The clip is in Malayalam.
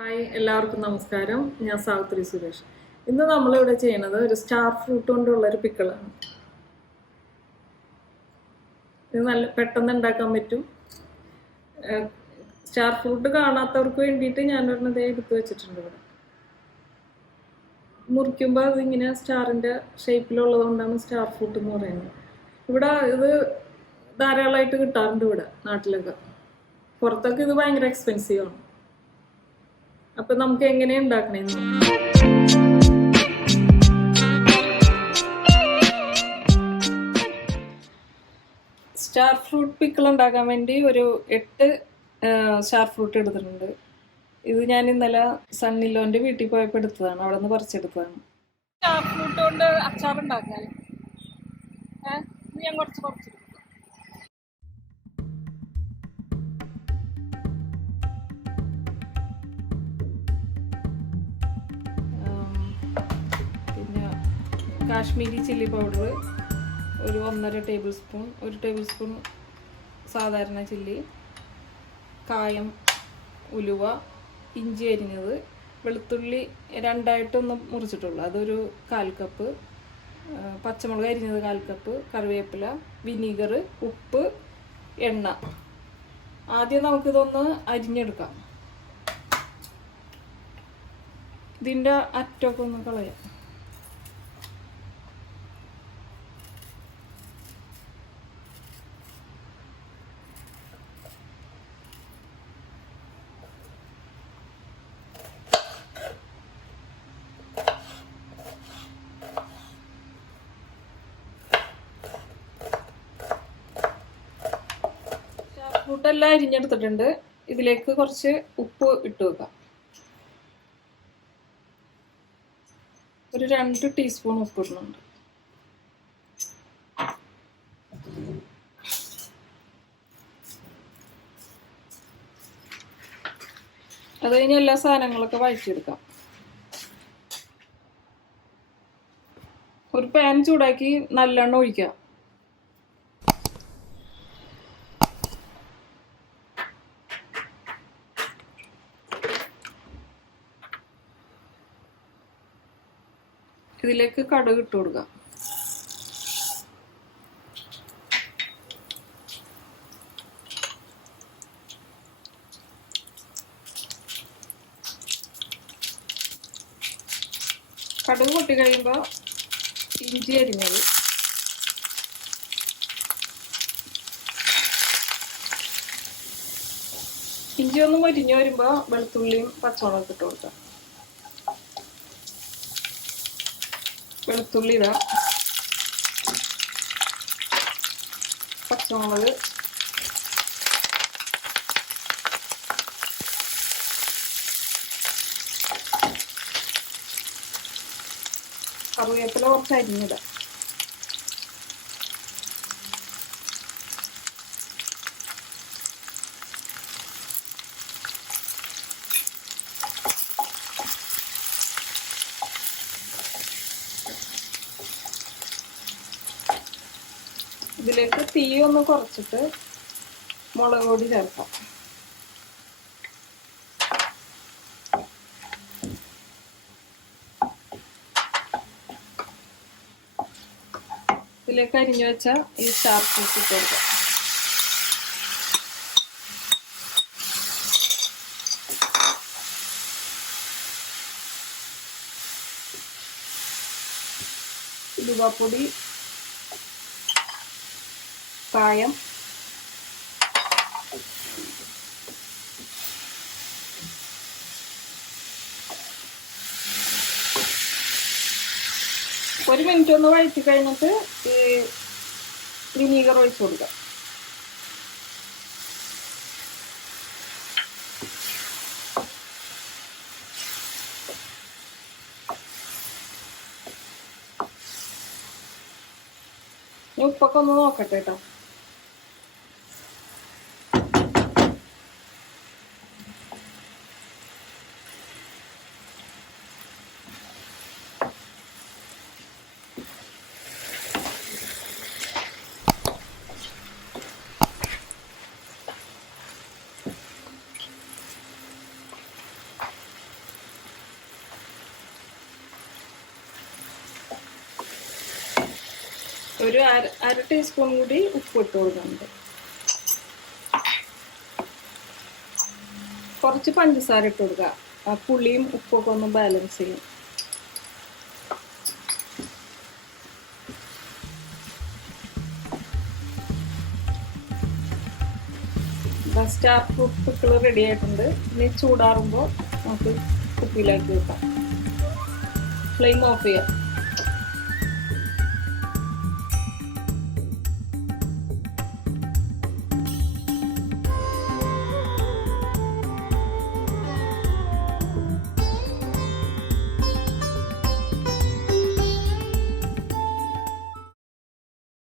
ഹായ് എല്ലാവർക്കും നമസ്കാരം. ഞാൻ സാവിത്രി സുരേഷ്. ഇന്ന് നമ്മളിവിടെ ചെയ്യുന്നത് ഒരു സ്റ്റാർ ഫ്രൂട്ട് കൊണ്ടുള്ളൊരു പിക്കിളാണ്. ഇത് നല്ല പെട്ടെന്ന് ഉണ്ടാക്കാൻ പറ്റും. സ്റ്റാർ ഫ്രൂട്ട് കാണാത്തവർക്ക് വേണ്ടിയിട്ട് ഞാനൊരെണ്ണതേ എടുത്ത് വെച്ചിട്ടുണ്ട്. ഇവിടെ മുറിക്കുമ്പോൾ അതിങ്ങനെ സ്റ്റാറിൻ്റെ ഷേപ്പിലുള്ളത് കൊണ്ടാണ് സ്റ്റാർ ഫ്രൂട്ട് എന്ന് പറയുന്നത്. ഇവിടെ ഇത് ധാരാളമായിട്ട് കിട്ടാറുണ്ട് ഇവിടെ നാട്ടിലൊക്കെ. പുറത്തൊക്കെ ഇത് ഭയങ്കര എക്സ്പെൻസീവ് ആണ്. അപ്പം നമുക്ക് എങ്ങനെയാണ് ഉണ്ടാക്കണേന്ന് സ്റ്റാർ ഫ്രൂട്ട് പിക്കിൾ ഉണ്ടാക്കാൻ വേണ്ടി ഒരു 8 സ്റ്റാർ ഫ്രൂട്ട് എടുത്തിട്ടുണ്ട്. ഇത് ഞാൻ ഇന്നലെ സണ്ണിലോൻ്റെ വീട്ടിൽ പോയപ്പോൾ എടുത്തതാണ്. അവിടെ നിന്ന് പറിച്ചെടുത്തതാണ്. സ്റ്റാർ ഫ്രൂട്ട് കൊണ്ട് അച്ചാർ ഉണ്ടാക്കാൻ ഞാൻ കുറച്ചെടുക്കും. പിന്നെ കാശ്മീരി ചില്ലി പൗഡർ ഒരു 1.5 ടേബിൾ സ്പൂൺ, 1 ടേബിൾ സ്പൂൺ സാധാരണ ചില്ലി, കായം, ഉലുവ, ഇഞ്ചി അരിഞ്ഞത്, വെളുത്തുള്ളി 2 മുറിച്ചിട്ടുള്ളൂ, അതൊരു 1/4 കപ്പ്, പച്ചമുളക് അരിഞ്ഞത് 1/4 കപ്പ്, കറിവേപ്പില, വിനീഗർ, ഉപ്പ്, എണ്ണ. ആദ്യം നമുക്കിതൊന്ന് അരിഞ്ഞെടുക്കാം. ഇതിൻ്റെ അറ്റമൊക്കെ ഒന്ന് കളയാം. ഫ്രൂട്ടെല്ലാം അരിഞ്ഞെടുത്തിട്ടുണ്ട്. ഇതിലേക്ക് കുറച്ച് ഉപ്പ് ഇട്ട് വെക്കാം. ഒരു 2 ടീസ്പൂൺ ഉപ്പ് ഇടുന്നുണ്ട്. അത് കഴിഞ്ഞ് എല്ലാ സാധനങ്ങളൊക്കെ വഴറ്റിയെടുക്കാം. ഒരു പാൻ ചൂടാക്കി നല്ലെണ്ണ ഒഴിക്കാം. ഇതിലേക്ക് കടുക് ഇട്ട് കൊടുക്കാം. കടുക് പൊട്ടി കഴിയുമ്പോൾ ഇഞ്ചി അരിഞ്ഞത്, ഇഞ്ചി ഒന്ന് മരിഞ്ഞു വരുമ്പോൾ വെളുത്തുള്ളിയും പച്ചമുളകും ഇട്ട് കൊടുക്കാം. വെളുത്തുള്ളി ഇടാം, പച്ചമുളക്, കറിവേപ്പില കുറച്ച് അരിഞ്ഞിടാം. ഇതിലേക്ക് തീ ഒന്ന് കുറച്ചിട്ട് മുളക് പൊടി ചേർക്കാം. ഇതിലേക്ക് അരിഞ്ഞു വെച്ച ഈ സ്റ്റാർ ഫ്രൂട്ട് ഇട്ട് കൊടുക്കാം. ഉലുവാപ്പൊടി, കായം, ഒരു മിനിറ്റ് ഒന്ന് വഴറ്റി കഴിഞ്ഞിട്ട് ഈ വിനീഗർ ഒഴിച്ചു കൊടുക്കാം. ഉപ്പൊക്കെ ഒന്ന് നോക്കട്ടെ കേട്ടോ. ഒരു അര ടീസ്പൂൺ കൂടി ഉപ്പ് ഇട്ട് കൊടുക്കുന്നുണ്ട്. കുറച്ച് പഞ്ചസാര ഇട്ട് കൊടുക്കുക. ആ പുളിയും ഉപ്പൊക്കെ ഒന്ന് ബാലൻസ് ചെയ്യും. സ്റ്റാർ ഫ്രൂട്ട് പിക്കിൾ റെഡി ആയിട്ടുണ്ട്. ഇനി ചൂടാറുമ്പോൾ നമുക്ക് കുപ്പിയിലാക്കി വെക്കാം. ഫ്ലെയിം ഓഫ് ചെയ്യാം.